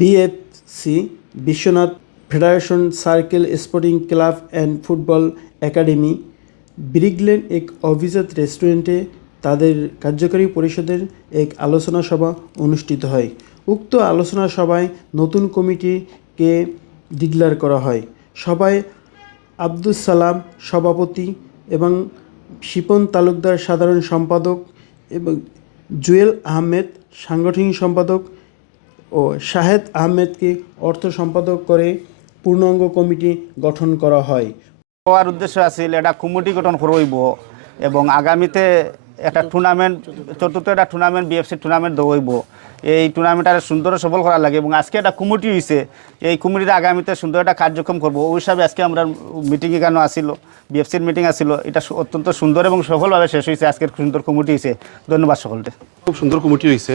BFC Biswanath federation circle sporting club and football academy Brick Lane এক অভিজাত রেস্টুরেন্টে তাদের কার্যকরী পরিষদের এক আলোচনা সভা অনুষ্ঠিত হয়। উক্ত আলোচনা সভায় নতুন কমিটিকে ডিক্লেয়ার করা হয়। সভায় আব্দুস সালাম সভাপতি এবং শিপন তালুকদার সাধারণ সম্পাদক এবং জুয়েল আহমেদ সাংগঠনিক সম্পাদক ও শাহেদ আহমেদকে অর্থ সম্পাদক করে পূর্ণাঙ্গ কমিটি গঠন করা হয়। হওয়ার উদ্দেশ্য আছিল এটা কমিটি গঠন করব এবং আগামীতে একটা টুর্নামেন্ট চতুর্থ একটা টুর্নামেন্ট বিএফসি টুর্নামেন্ট দৌড়ব। এই টুর্নামেন্টটা সুন্দর সফল করা লাগে এবং আজকে একটা কমিটি হয়েছে। এই কমিটিটা আগামীতে সুন্দর একটা কার্যক্রম করবো ওই হিসাবে আজকে আমরা মিটিং এখানে আসিল, বিএফসির মিটিং আসিল। এটা অত্যন্ত সুন্দর এবং সফলভাবে শেষ হয়েছে। আজকের সুন্দর কমিটি হয়েছে। ধন্যবাদ সকলকে। খুব সুন্দর কমিটি হয়েছে।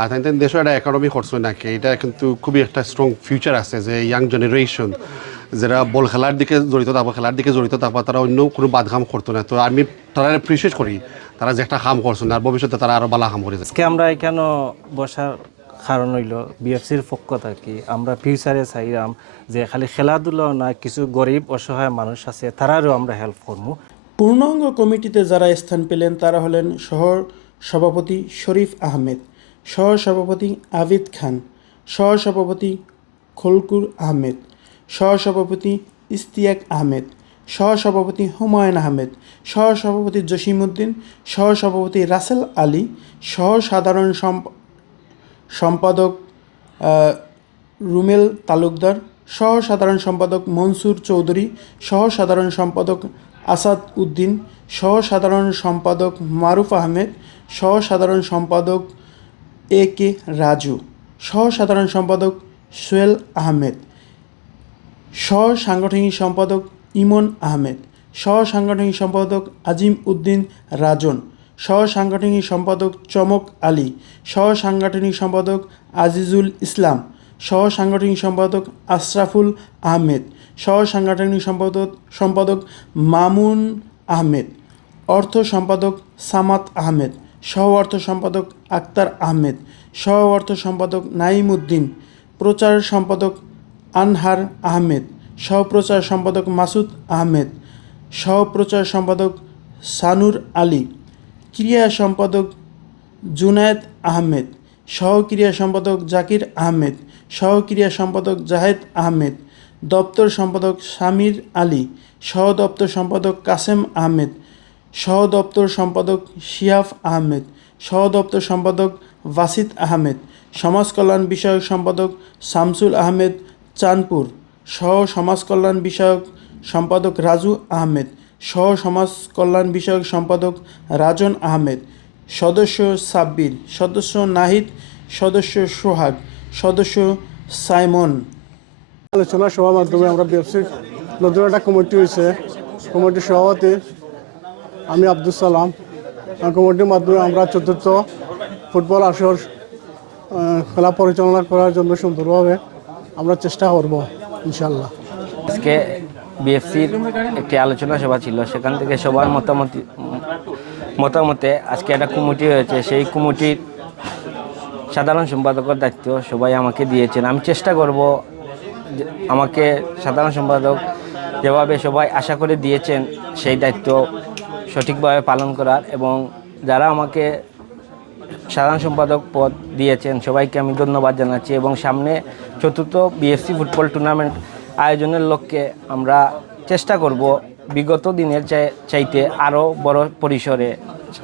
আর তাই দেশের একটা একাডেমি করছে নাকি, এটা কিন্তু খুবই একটা স্ট্রং ফিউচার আছে যে ইয়াং জেনারেশন যারা বল খেলার দিকে জড়িত থাকবো, খেলার দিকে জড়িত থাকবো, তারা অন্য কোনো বাদঘাম করতো না। তো আমি তারা অ্যাপ্রিসিয়েট করি তারা যে একটা কাম করছে না, আর ভবিষ্যতে তারা আরও ভালো কাম করে যাচ্ছে। আজকে আমরা এখানে বসার কারণ হইল বিএফসির পক্ষ থাকি আমরা ফিউচারে চাইলাম যে খালি খেলাধুলা না, কিছু গরিব অসহায় মানুষ আছে তারারও আমরা হেল্প করবো। পূর্ণাঙ্গ কমিটিতে যারা স্থান পেলেন তারা হলেন শহর সভাপতি শরীফ আহমেদ, সহ সভাপতি আবিদ খান, সহ সভাপতি খলকুর আহমেদ, সহ সভাপতি ইস্তিয়াক আহমেদ, সহ সভাপতি হুমায়ুন আহমেদ, সহ সভাপতি জসিমউদ্দিন, সহ সভাপতি রাসেল আলী, সহ সাধারণ সম্পাদক রুমেল তালুকদার, সহ সাধারণ সম্পাদক মনসুর চৌধুরী, সহ সাধারণ সম্পাদক আসাদ উদ্দিন, সহ সাধারণ সম্পাদক মারুফ আহমেদ, সহ সাধারণ সম্পাদক এ কে রাজু, সহ সাধারণ সম্পাদক সোহেল আহমেদ, সহ সাংগঠনিক সম্পাদক ইমন আহমেদ, সহ সাংগঠনিক সম্পাদক আজিম উদ্দিন রাজন, সহ সাংগঠনিক সম্পাদক চমক আলী, সহ সাংগঠনিক সম্পাদক আজিজুল ইসলাম, সহ সাংগঠনিক সম্পাদক আশরাফুল আহমেদ, সহ সাংগঠনিক সম্পাদক মামুন আহমেদ, অর্থ সম্পাদক সামাত আহমেদ, সহ অর্থ সম্পাদক আক্তার আহমেদ, সহ অর্থ সম্পাদক নাইম উদ্দিন, প্রচার সম্পাদক আনহার আহমেদ, সহ প্রচার সম্পাদক মাসুদ আহমেদ, সহ প্রচার সম্পাদক সানুর আলী, ক্রিয়া সম্পাদক জুনায়েদ আহমেদ, সহ ক্রিয়া সম্পাদক জাকির আহমেদ, সহ ক্রিয়া সম্পাদক জাহেদ আহমেদ, দপ্তর সম্পাদক সামির আলী, সহ দপ্তর সম্পাদক কাসেম আহমেদ, সহ দপ্তর সম্পাদক শিহাব আহমেদ, সহ দপ্তর সম্পাদক ওয়াসিদ আহমেদ, সমাজ কল্যাণ বিষয়ক সম্পাদক শামসুল আহমেদ চাঁদপুর, সহ সমাজ কল্যাণ বিষয়ক সম্পাদক রাজু আহমেদ, সহ সমাজ কল্যাণ বিষয়ক সম্পাদক রাজন আহমেদ, সদস্য সাব্বির, সদস্য নাহিদ, সদস্য সোহাগ, সদস্য সাইমন। আলোচনা সভার মাধ্যমে আমরা বিএফসির নতুন একটা কমিটি হয়েছে। কমিটির সভাপতি আমি আব্দুস সালাম। কমিটির মাধ্যমে আমরা চতুর্থ ফুটবল আসর খেলা পরিচালনা করার জন্য সুন্দরভাবে আমরা চেষ্টা করব ইনশাল্লাহ। আজকে বিএফসির একটি আলোচনা সভা ছিল, সেখান থেকে সবার মতামতে আজকে একটা কমিটি হয়েছে। সেই কমিটির সাধারণ সম্পাদকের দায়িত্ব সবাই আমাকে দিয়েছেন। আমি চেষ্টা করব আমাকে সাধারণ সম্পাদক যেভাবে সবাই আশা করে দিয়েছেন সেই দায়িত্ব সঠিকভাবে পালন করার, এবং যারা আমাকে সাধারণ সম্পাদক পদ দিয়েছেন সবাইকে আমি ধন্যবাদ জানাচ্ছি। এবং সামনে চতুর্থ বিএফসি ফুটবল টুর্নামেন্ট আয়োজনের লক্ষ্যে আমরা চেষ্টা করব বিগত দিনের চাইতে আরও বড় পরিসরে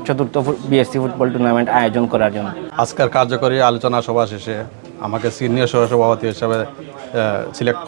চতুর্থ বিএফসি ফুটবল টুর্নামেন্ট আয়োজন করার জন্য। আজকের কার্যকরী আলোচনা সভা শেষে আমাকে সিনিয়র সহ সভাপতি হিসাবে সিলেক্ট